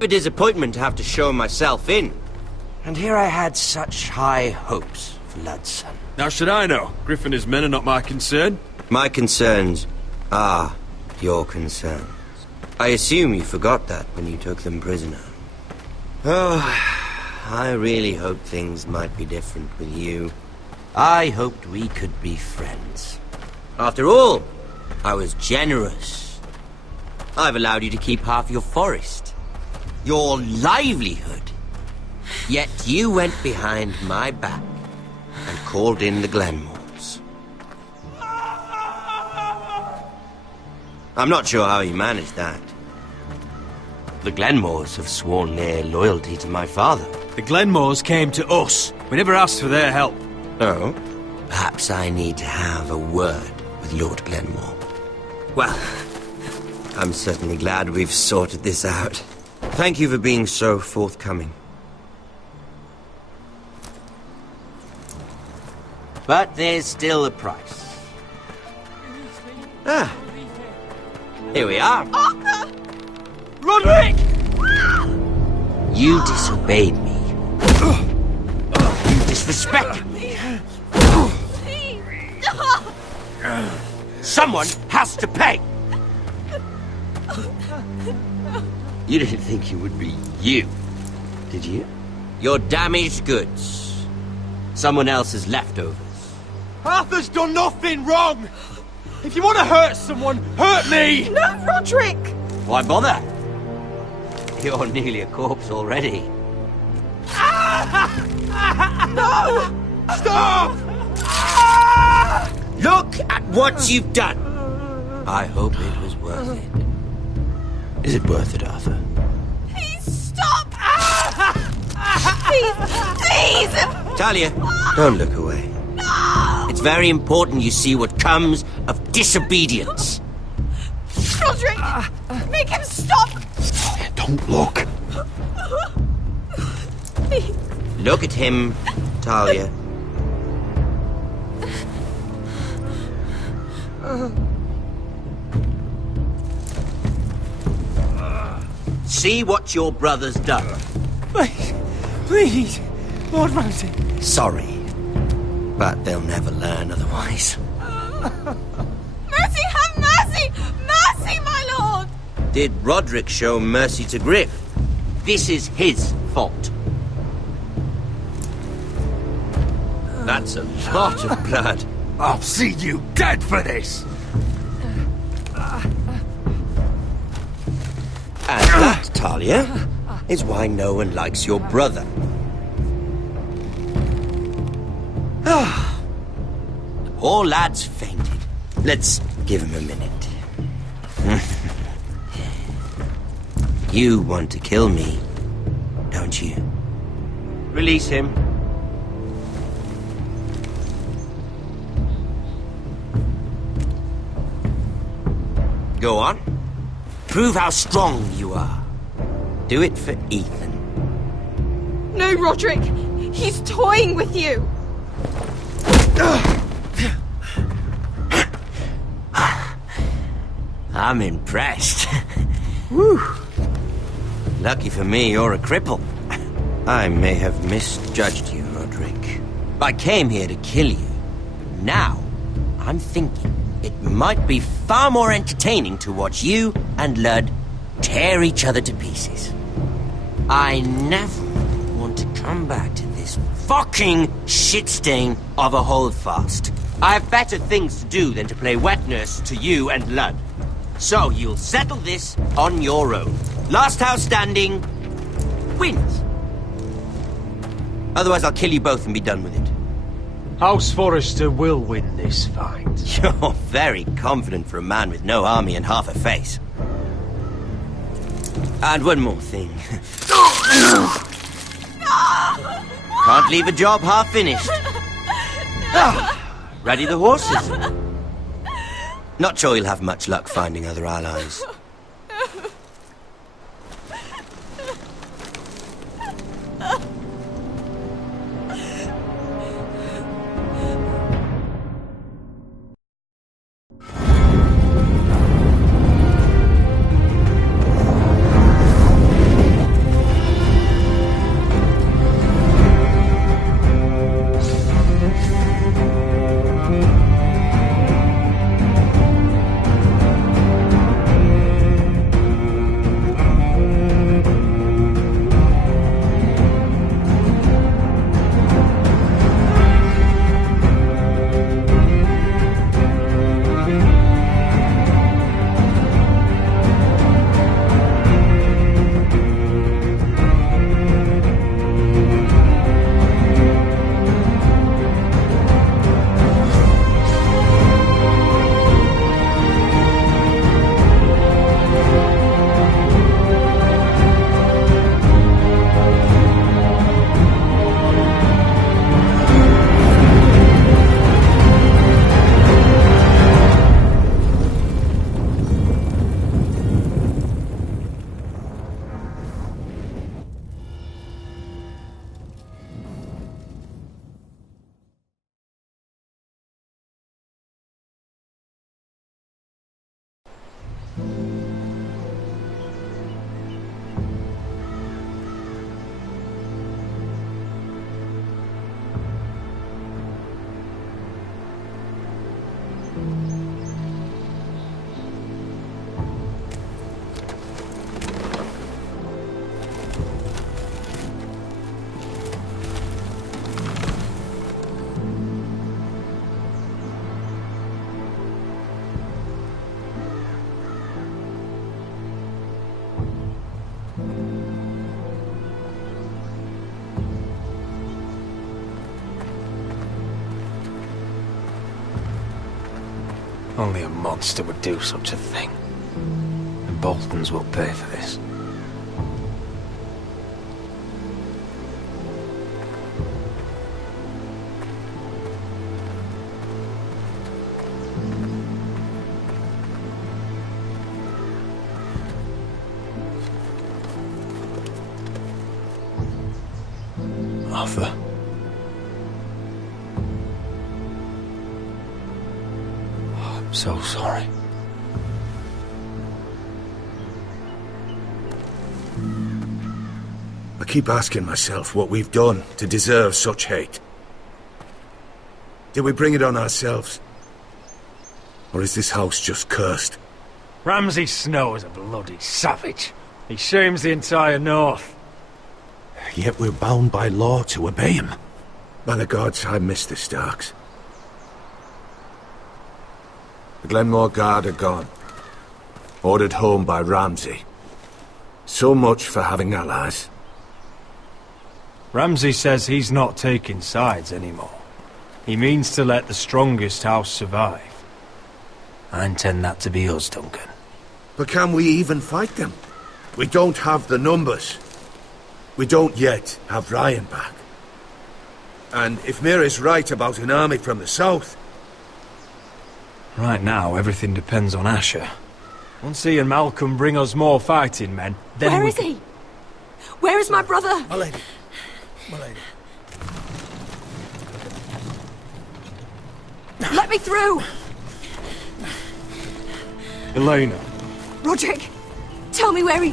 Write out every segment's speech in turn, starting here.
A disappointment to have to show myself in. And here I had such high hopes for Ludson. How should I know? Griff and his men are not my concern. My concerns are your concerns. I assume you forgot that when you took them prisoner. Oh, I really hoped things might be different with you. I hoped we could be friends. After all, I was generous. I've allowed you to keep half your forest, your livelihood. Yet you went behind my back and called in the Glenmores. I'm not sure how you managed that. The Glenmores have sworn their loyalty to my father. The Glenmores came to us. We never asked for their help. Oh? Perhaps I need to have a word with Lord Glenmore. Well, I'm certainly glad we've sorted this out. Thank you for being so forthcoming. But there's still a price. Ah. Here we are. Arthur! Roderick! You disobeyed me. You disrespected me. Someone has to pay. You didn't think it would be you, did you? Your damaged goods. Someone else's leftovers. Arthur's done nothing wrong! If you want to hurt someone, hurt me! No, Roderick! Why bother? You're nearly a corpse already. No! Stop! Look at what you've done! I hope it was worth it. Is it worth it, Arthur? Please stop! Please! Please! Talia, don't look away. No! It's very important you see what comes of disobedience. Roderick! Make him stop! Don't look. Please. Look at him, Talia. See what your brother's done. Please, Lord Ramsay. Sorry, but they'll never learn otherwise. Mercy, have mercy! Mercy, my lord! Did Roderick show mercy to Griff? This is his fault. That's a lot of blood. I'll see you dead for this! And that, Talia, is why no one likes your brother. Ah, the poor lad's fainted. Let's give him a minute. You want to kill me, don't you? Release him. Go on. Prove how strong you are. Do it for Ethan. No, Roderick! He's toying with you! I'm impressed. Whew. Lucky for me, you're a cripple. I may have misjudged you, Roderick. I came here to kill you. But now, I'm thinking it might be far more entertaining to watch you and Lud tear each other to pieces. I never want to come back to this fucking shit stain of a holdfast. I have better things to do than to play wet nurse to you and Lud. So you'll settle this on your own. Last house standing wins. Otherwise I'll kill you both and be done with it. House Forrester will win this fight. You're very confident for a man with no army and half a face. And one more thing. Can't leave a job half finished. Ready the horses? Not sure you'll have much luck finding other allies. Only a monster would do such a thing. The Boltons will pay for this. Arthur. Oh, I'm so sorry. I keep asking myself what we've done to deserve such hate. Did we bring it on ourselves? Or is this house just cursed? Ramsay Snow is a bloody savage. He shames the entire north. Yet we're bound by law to obey him. By the gods, I miss the Starks. The Glenmore Guard are gone. Ordered home by Ramsay. So much for having allies. Ramsay says he's not taking sides anymore. He means to let the strongest house survive. I intend that to be us, Duncan. But can we even fight them? We don't have the numbers. We don't yet have Ryan back. And if Mira's right about an army from the south... Right now, everything depends on Asher. Once he and Malcolm bring us more fighting men, then Where is he? Where is my brother? My lady. My lady. Let me through! Elena. Roderick, tell me where he...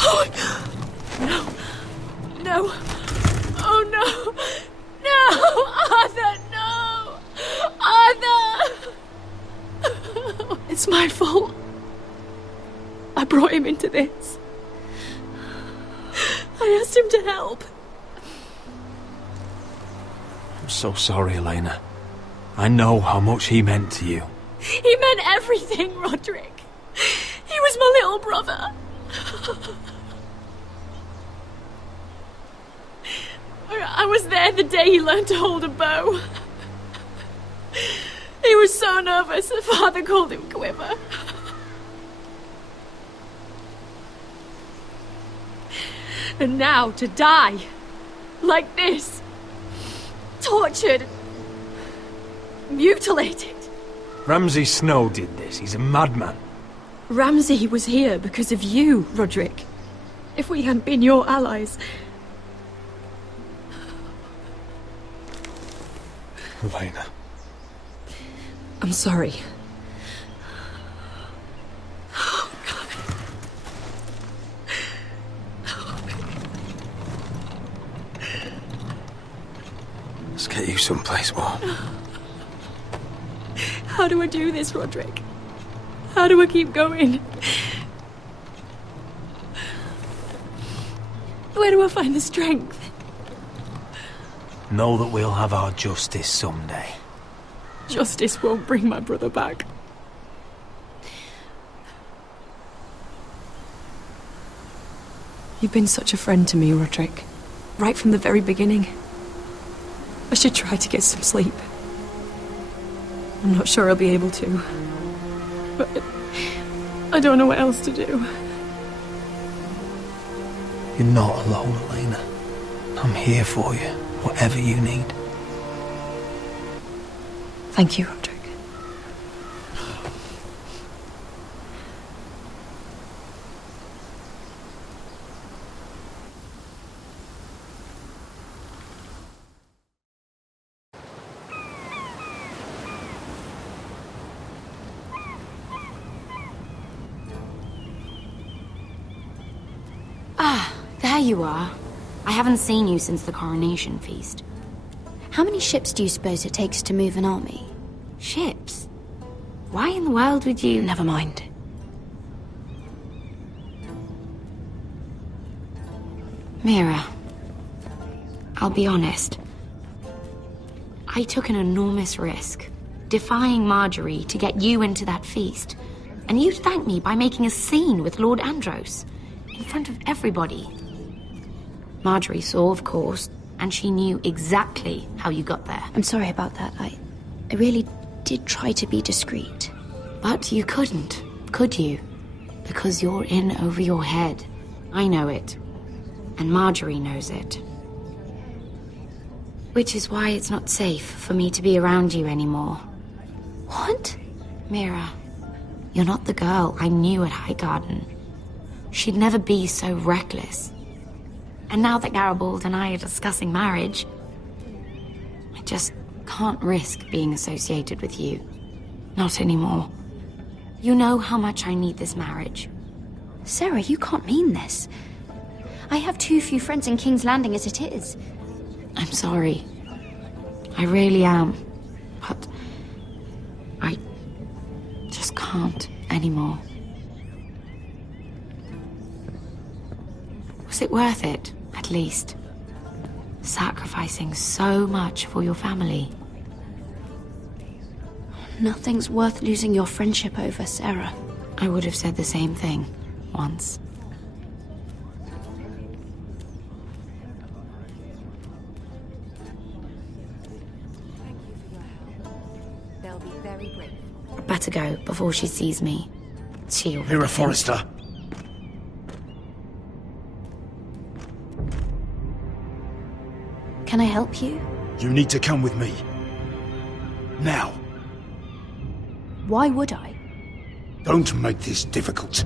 Oh, no. No. Oh, no. No! Arthur, no! Arthur! It's my fault. I brought him into this. I asked him to help. I'm so sorry, Elena. I know how much he meant to you. He meant everything, Roderick. He was my little brother. I was there the day he learned to hold a bow. He was so nervous that Father called him Quiver. And now to die like this, tortured, mutilated. Ramsay Snow did this. He's a madman. Ramsay was here because of you, Roderick. If we hadn't been your allies... Elena. I'm sorry. Let's get you someplace warm. How do I do this, Roderick? How do I keep going? Where do I find the strength? Know that we'll have our justice someday. Justice won't bring my brother back. You've been such a friend to me, Roderick. Right from the very beginning. I should try to get some sleep. I'm not sure I'll be able to. But I don't know what else to do. You're not alone, Elena. I'm here for you, whatever you need. Thank you, Roderick. There you are. I haven't seen you since the coronation feast. How many ships do you suppose it takes to move an army? Ships? Why in the world would you... Never mind. Mira, I'll be honest. I took an enormous risk, defying Marjorie to get you into that feast. And you thanked me by making a scene with Lord Andros, in front of everybody. Marjorie saw, of course, and she knew exactly how you got there. I'm sorry about that. I really did try to be discreet. But you couldn't, could you? Because you're in over your head. I know it. And Marjorie knows it. Which is why it's not safe for me to be around you anymore. What? Mira, you're not the girl I knew at Highgarden. She'd never be so reckless. And now that Garibald and I are discussing marriage, I just can't risk being associated with you. Not anymore. You know how much I need this marriage. Sarah, you can't mean this. I have too few friends in King's Landing as it is. I'm sorry. I really am. But I just can't anymore. Was it worth it, at least? Sacrificing so much for your family. Nothing's worth losing your friendship over, Sarah. I would have said the same thing once. They'll be very grateful. Better go before she sees me. She already Mira thinks- Forrester. Can I help you? You need to come with me. Now. Why would I? Don't make this difficult.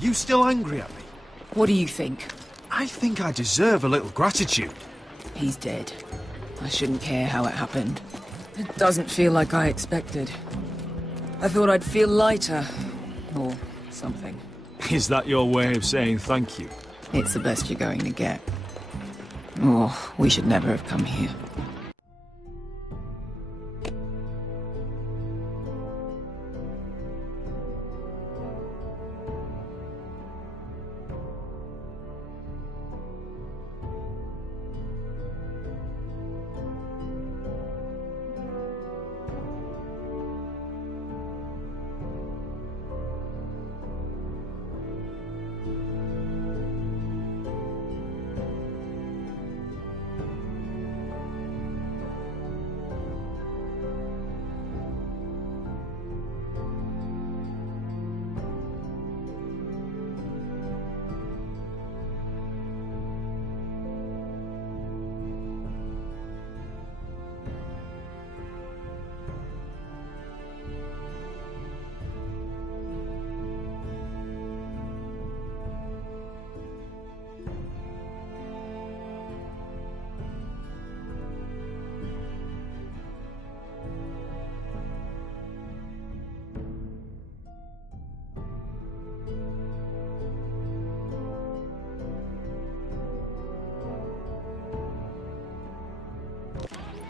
You still angry at me? What do you think? I think I deserve a little gratitude. He's dead. I shouldn't care how it happened. It doesn't feel like I expected. I thought I'd feel lighter. Or something. Is that your way of saying thank you? It's the best you're going to get. Oh, we should never have come here.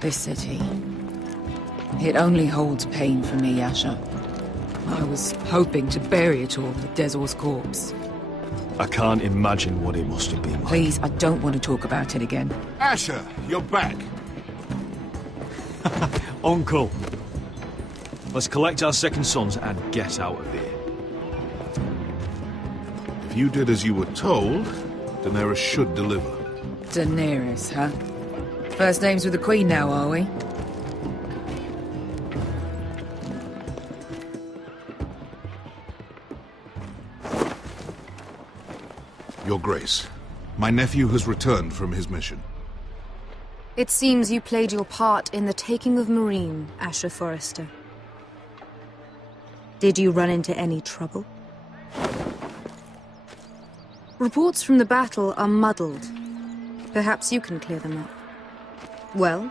This city. It only holds pain for me, Asher. I was hoping to bury it all with Dezor's corpse. I can't imagine what it must have been like. Please, I don't want to talk about it again. Asher, you're back. Uncle. Let's collect our second sons and get out of here. If you did as you were told, Daenerys should deliver. Daenerys, huh? First names with the Queen now, are we? Your Grace, my nephew has returned from his mission. It seems you played your part in the taking of Marine, Asher Forrester. Did you run into any trouble? Reports from the battle are muddled. Perhaps you can clear them up. Well,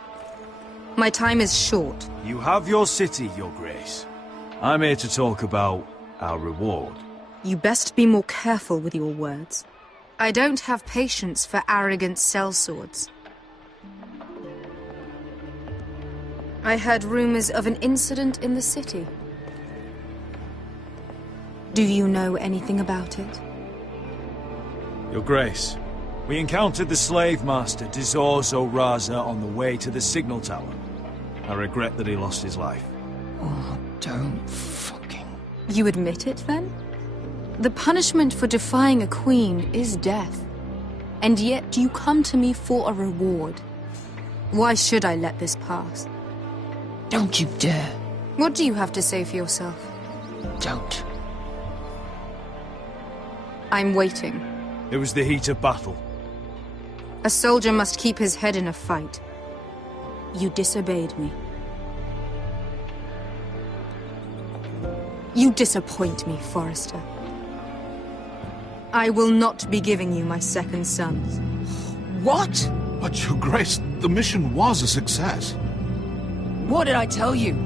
my time is short. You have your city, Your Grace. I'm here to talk about our reward. You best be more careful with your words. I don't have patience for arrogant sellswords. I heard rumors of an incident in the city. Do you know anything about it? Your Grace, we encountered the slave master Dizorzo Raza on the way to the signal tower. I regret that he lost his life. Oh, don't fucking... You admit it, then? The punishment for defying a queen is death. And yet you come to me for a reward. Why should I let this pass? Don't you dare. What do you have to say for yourself? Don't. I'm waiting. It was the heat of battle. A soldier must keep his head in a fight. You disobeyed me. You disappoint me, Forrester. I will not be giving you my second sons. What? But, Your Grace, the mission was a success. What did I tell you?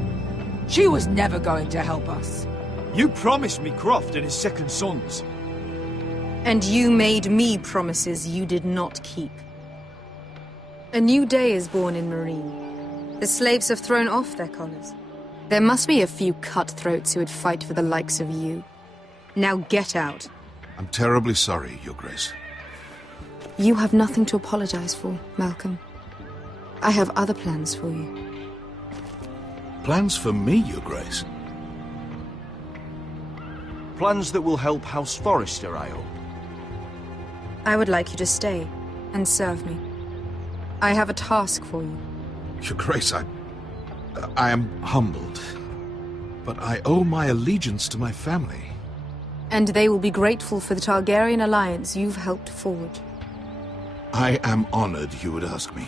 She was never going to help us. You promised me Croft and his second sons. And you made me promises you did not keep. A new day is born in Marine. The slaves have thrown off their collars. There must be a few cutthroats who would fight for the likes of you. Now get out. I'm terribly sorry, Your Grace. You have nothing to apologize for, Malcolm. I have other plans for you. Plans for me, Your Grace? Plans that will help House Forrester, I hope. I would like you to stay and serve me. I have a task for you. Your Grace, I am humbled. But I owe my allegiance to my family. And they will be grateful for the Targaryen alliance you've helped forge. I am honored you would ask me.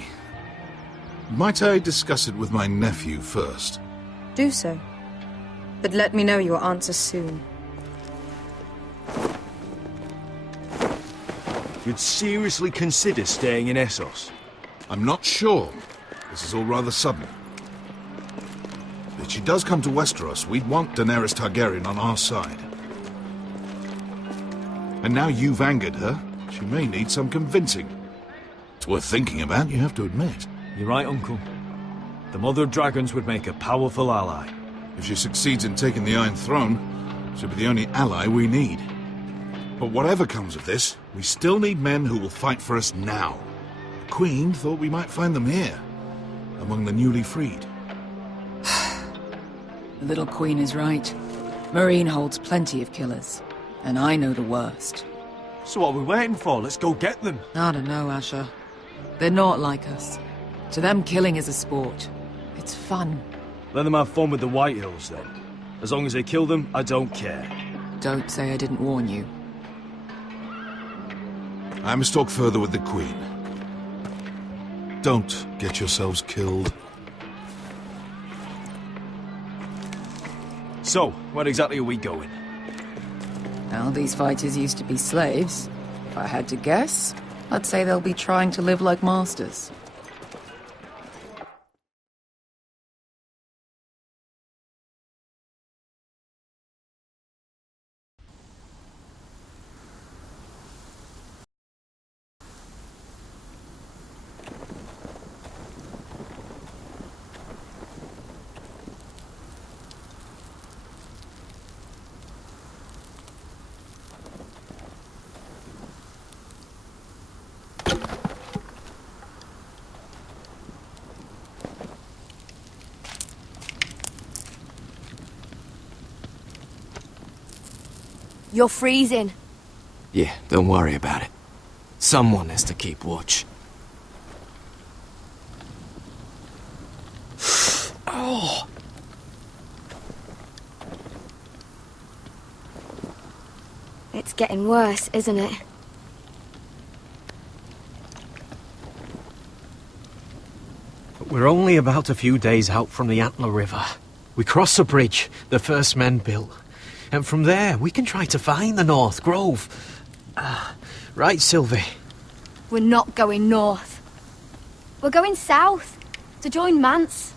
Might I discuss it with my nephew first? Do so. But let me know your answer soon. You'd seriously consider staying in Essos? I'm not sure. This is all rather sudden. If she does come to Westeros, we'd want Daenerys Targaryen on our side. And now you've angered her, she may need some convincing. It's worth thinking about, you have to admit. You're right, Uncle. The Mother of Dragons would make a powerful ally. If she succeeds in taking the Iron Throne, she'll be the only ally we need. But whatever comes of this, we still need men who will fight for us now. The Queen thought we might find them here, among the newly freed. The little queen is right. Marine holds plenty of killers, and I know the worst. So what are we waiting for? Let's go get them. I don't know, Asher. They're not like us. To them, killing is a sport. It's fun. Let them have fun with the White Hills, then. As long as they kill them, I don't care. Don't say I didn't warn you. I must talk further with the Queen. Don't get yourselves killed. So, where exactly are we going? Now, these fighters used to be slaves. If I had to guess, I'd say they'll be trying to live like masters. You're freezing. Yeah, don't worry about it. Someone has to keep watch. Oh! It's getting worse, isn't it? We're only about a few days out from the Antler River. We cross a bridge the first men built. And from there, we can try to find the North Grove. Right, Sylvie. We're not going north. We're going south to join Mance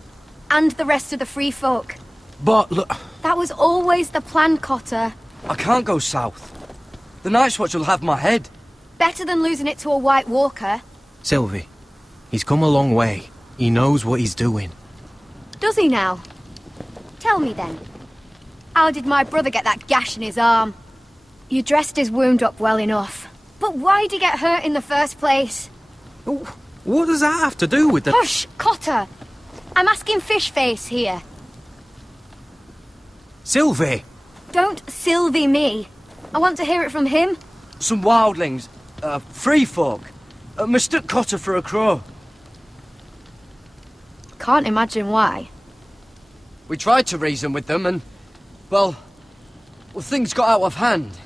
and the rest of the free folk. But look, That was always the plan, Cotter. I can't go south. The Night's Watch will have my head. Better than losing it to a White Walker. Sylvie, he's come a long way. He knows what he's doing. Does he now? Tell me then. How did my brother get that gash in his arm? You dressed his wound up well enough. But why'd he get hurt in the first place? What does that have to do with the... Hush, Cotter! I'm asking Fishface here. Sylvie! Don't Sylvie me. I want to hear it from him. Some wildlings, free folk, mistook Cotter for a crow. Can't imagine why. We tried to reason with them and, well, things got out of hand.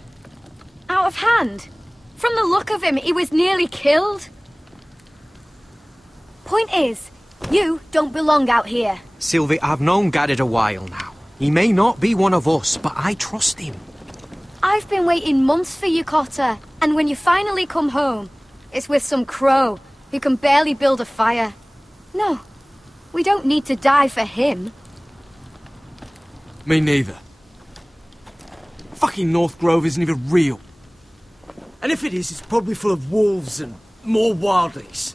Out of hand? From the look of him, he was nearly killed. Point is, you don't belong out here. Sylvie, I've known Garrett a while now. He may not be one of us, but I trust him. I've been waiting months for you, Cotter. And when you finally come home, it's with some crow who can barely build a fire. No, we don't need to die for him. Me neither. Fucking North Grove isn't even real. And if it is, it's probably full of wolves and more wildlings.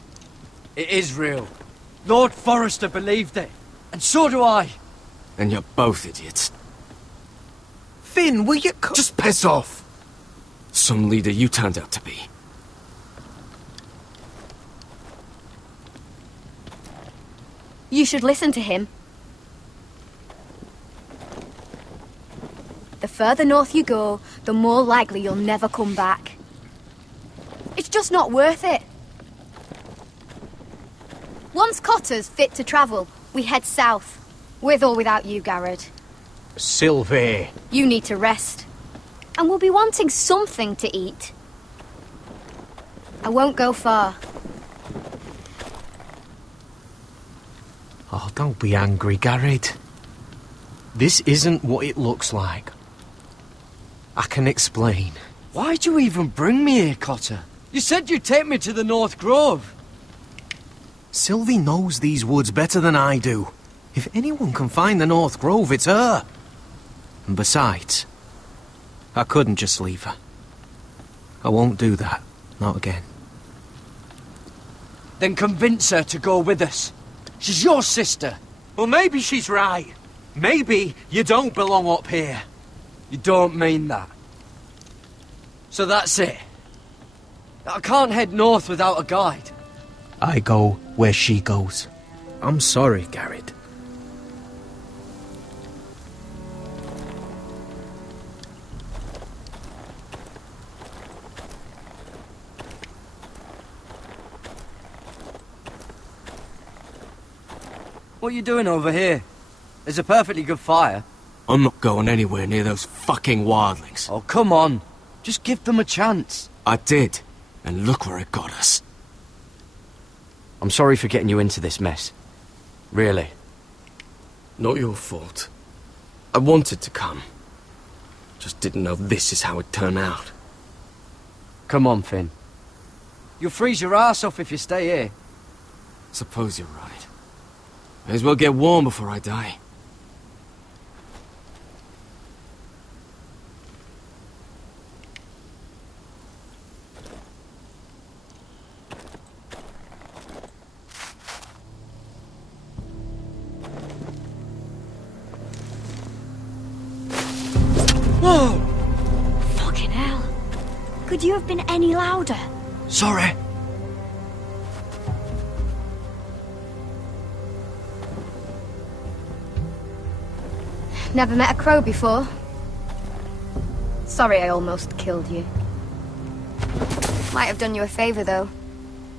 It is real. Lord Forrester believed it. And so do I. And you're both idiots. Finn, will you... Just piss off! Some leader you turned out to be. You should listen to him. The further north you go, the more likely you'll never come back. It's just not worth it. Once Cotter's fit to travel, we head south. With or without you, Garrett. Sylvie. You need to rest. And we'll be wanting something to eat. I won't go far. Oh, don't be angry, Garrett. This isn't what it looks like. I can explain. Why'd you even bring me here, Cotter? You said you'd take me to the North Grove. Sylvie knows these woods better than I do. If anyone can find the North Grove, it's her. And besides, I couldn't just leave her. I won't do that. Not again. Then convince her to go with us. She's your sister. Well, maybe she's right. Maybe you don't belong up here. You don't mean that. So that's it. I can't head north without a guide. I go where she goes. I'm sorry, Garrett. What are you doing over here? There's a perfectly good fire. I'm not going anywhere near those fucking wildlings. Oh, come on. Just give them a chance. I did, and look where it got us. I'm sorry for getting you into this mess. Really. Not your fault. I wanted to come. Just didn't know this is how it'd turn out. Come on, Finn. You'll freeze your ass off if you stay here. Suppose you're right. May as well get warm before I die. Whoa! Fucking hell. Could you have been any louder? Sorry. Never met a crow before. Sorry I almost killed you. Might have done you a favour, though.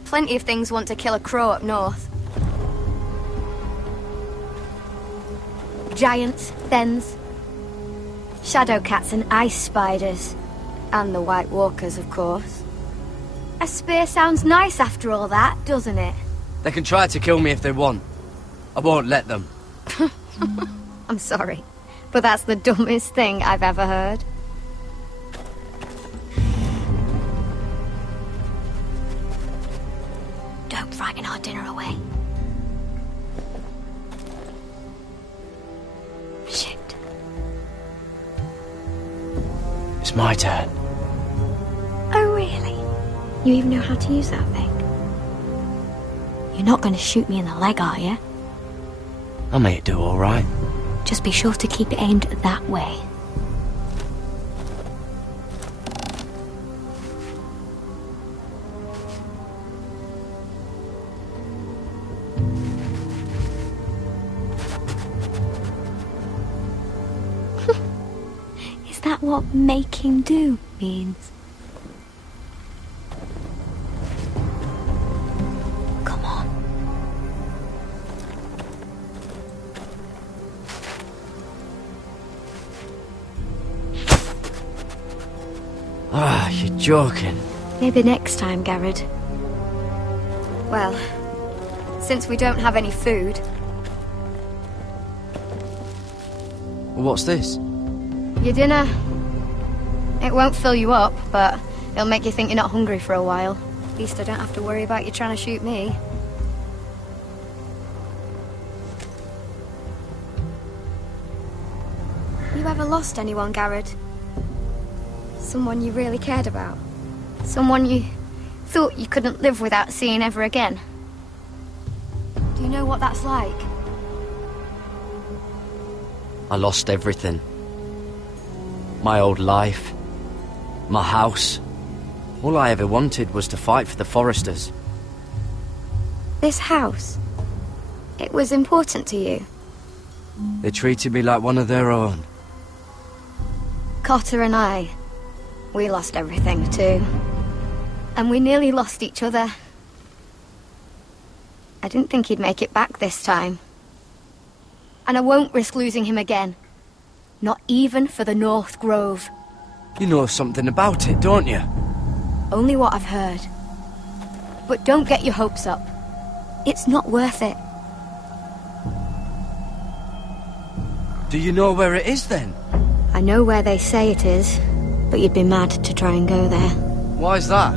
Plenty of things want to kill a crow up north. Giants, thens, shadow cats and ice spiders. And the White Walkers, of course. A spear sounds nice after all that, doesn't it? They can try to kill me if they want. I won't let them. I'm sorry, but that's the dumbest thing I've ever heard. It's my turn. Oh, really? You even know how to use that thing? You're not going to shoot me in the leg, are you? I may do all right. Just be sure to keep it aimed that way. Is that what make him do means? Come on. Ah, you're joking. Maybe next time, Garrett. Well, since we don't have any food... What's this? Your dinner. It won't fill you up, but it'll make you think you're not hungry for a while. At least I don't have to worry about you trying to shoot me. You ever lost anyone, Garrett? Someone you really cared about? Someone you thought you couldn't live without seeing ever again? Do you know what that's like? I lost everything. My old life. My house. All I ever wanted was to fight for the Foresters. This house, it was important to you? They treated me like one of their own. Cotter and I, we lost everything too. And we nearly lost each other. I didn't think he'd make it back this time. And I won't risk losing him again. Not even for the North Grove. You know something about it, don't you? Only what I've heard. But don't get your hopes up. It's not worth it. Do you know where it is then? I know where they say it is, but you'd be mad to try and go there. Why's that?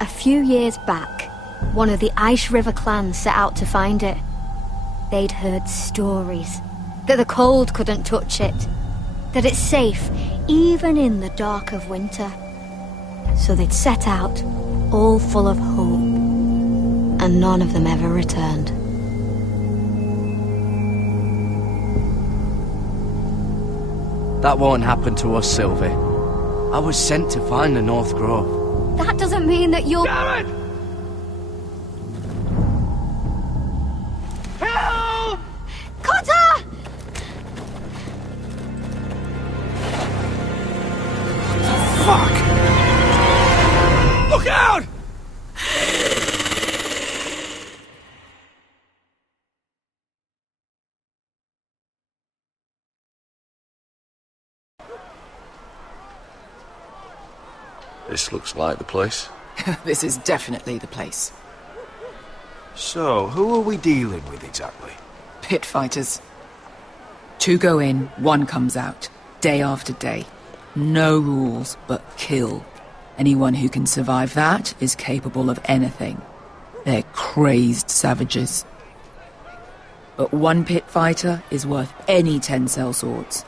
A few years back, one of the Ice River clans set out to find it. They'd heard stories that the cold couldn't touch it, that it's safe even in the dark of winter. So they'd set out, all full of hope, and none of them ever returned. That won't happen to us, Sylvie. I was sent to find the North Grove. That doesn't mean that you'll... Garrett! Help! Cotter! Fuck! Look out! This looks like the place. This is definitely the place. So, who are we dealing with exactly? Pit fighters. 2 go in, 1 comes out. Day after day. No rules, but kill. Anyone who can survive that is capable of anything. They're crazed savages. But 1 pit fighter is worth any 10 sellswords.